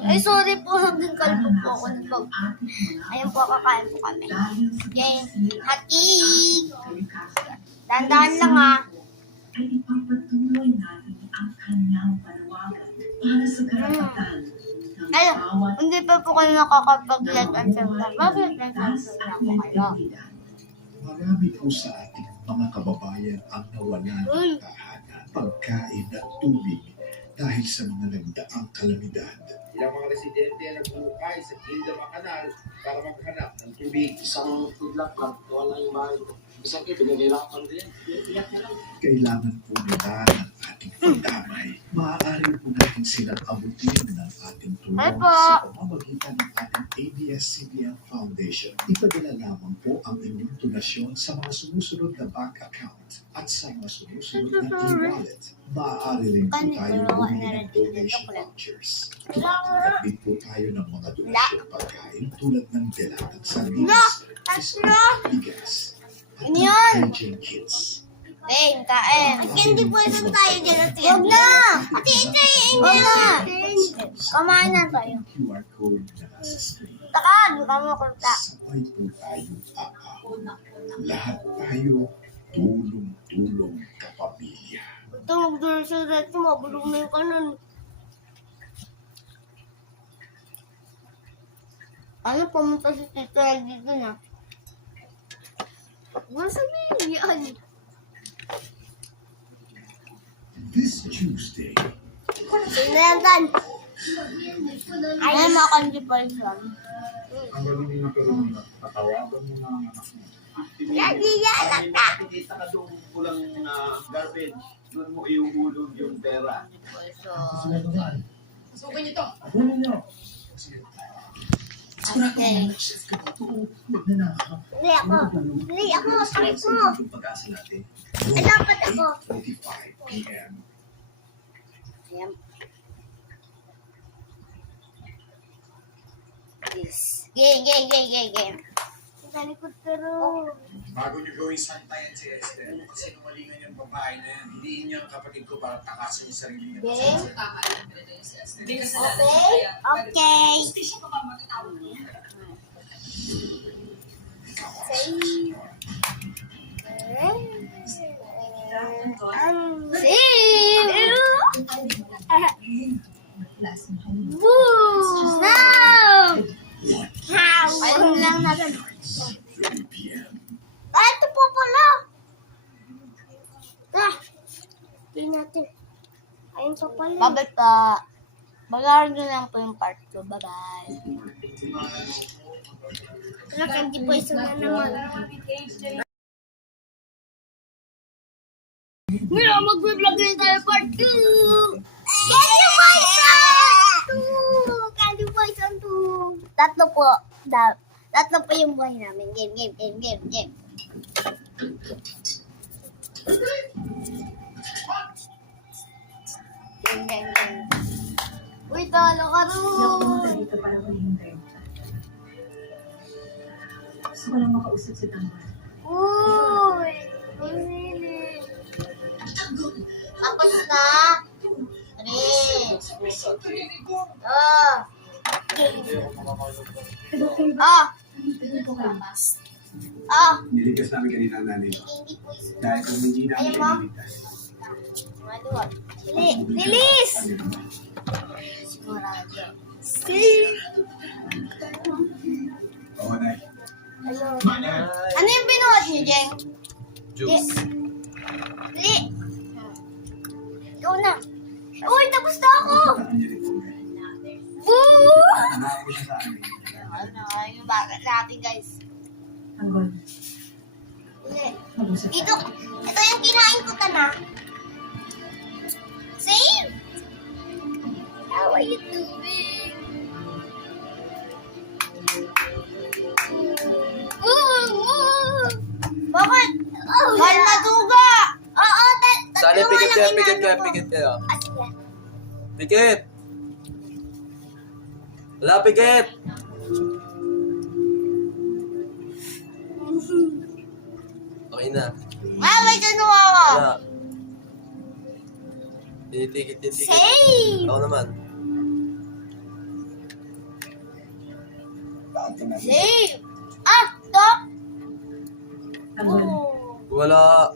Ay, sorry po, hanggang kalbo po ako nagpag... Ayun po, kakain po kami. Okay, hatik! Dandahan lang ah. Ay ipapatuloy natin ang kanyang panawagan para sa karapatan ng Ayun, bawat hindi pa po kayo nakakapag-let and subscribe. Bakit let and subscribe po kayo? Marami po sa ating mga kababayan ang nawalan Uy. ng tahanan, pagkain at tubig dahil sa mga nagdaang kalamidad. Ilang mga residente ang nagbuhukay sa Gilda Macanal para maghanap ng tubig. Isang tudlak lang, wala yung bahay ko. Isang ito, nagirapan din. Kailangan po nila ng ating pagdamay. Maaari po natin silang abutin ng ating tulong Hi po. sa pamamagitan ng ating ABS-CBN Foundation. Ipadala lamang po ang inyong donasyon sa mga sumusunod na bank account at sa mga sumusunod na e-wallet. Maaari rin po tayo bumili ng donation vouchers. Tumatanggap po tayo ng mga donasyon pagkain tulad ng delatang sardinas, isda, bigas, at Ano yun? hygiene kits. Kain, kain. Hindi po isang tayo dyan. Huwag na! Ate, ito huwag na! Kamain na tayo. QR code na nasa screen. Takan, kamo kulta. Sabay po tayo aaw. Lahat tayo tulong-tulong kapamilya. Ito, magduro sa dito, mabulong na yung kanon. Ano, pumunta si Tito dito na. Wala sabihin yan. This Tuesday, Sino yan, Tan? Ay, mga kanji pa yun. Ang gagawin ng pero nila, patawagan mo na ang anak mo. Yan, yan, Para may makikita ka doon pulang garbage, doon mo iuhulog yung pera. Sugan niyo to. Kunin nyo. Okay. magnanakaw. Hindi ako. Hindi ako. Sakit mo. Yung pag-asa natin. Ay, dapat ako. 8:45 p.m. Ayan. Yes. Game. Talikod pero. Bago niyo gawing santayan si Esther, kasi numalingan yung babae na yan. Hindi niya ang kapatid ko para takasan yung sarili niya. Game. Hindi ka Okay. Boo! No! Ayun lang natin. 3 p.m. Ah, ito po pala. Tingnan natin. Ayun pa pala. Babay pa. Mag-aaral na lang po yung part 2. Bye-bye. Kaya hindi po isa na naman. Ngayon, mag-vlog na tayo part 2! Candy Boys 2! Candy Boys 2! Tatlo po. Tatlo po yung buhay namin. Game. Game. Uy, talo ka rin! dito para maghintay. Gusto ko lang makausap si Tamba. Uy! Uy! Tapos na! Niligas namin kanina ang nanay. Hindi po isa. Dahil kung hindi namin Ayun, Ma'am. nililigtas. Lilis! Ano naman? Sigurado. Oo, Nay. Ano yung binuhat niyo, Jeng? Juice. Li! Ikaw na. Uy, tapos na ako! Tataan niya rin po, Nay. Boo! Hanapin ko siya sa amin. Ano, yung bakit natin, guys. Tanggol. Li. Mag-usap. Ito yung kinain ko na. Save! How are you doing? Bakit? Mahal na duga! Oo, Sali, pikit kayo. Ah, sige. Pikit! Wala, pikit! Okay na. May ganuwa ako. Wala. Titikit. Save! Ako naman. Save! Ah! Stop! Tanggol. Oh. Wala.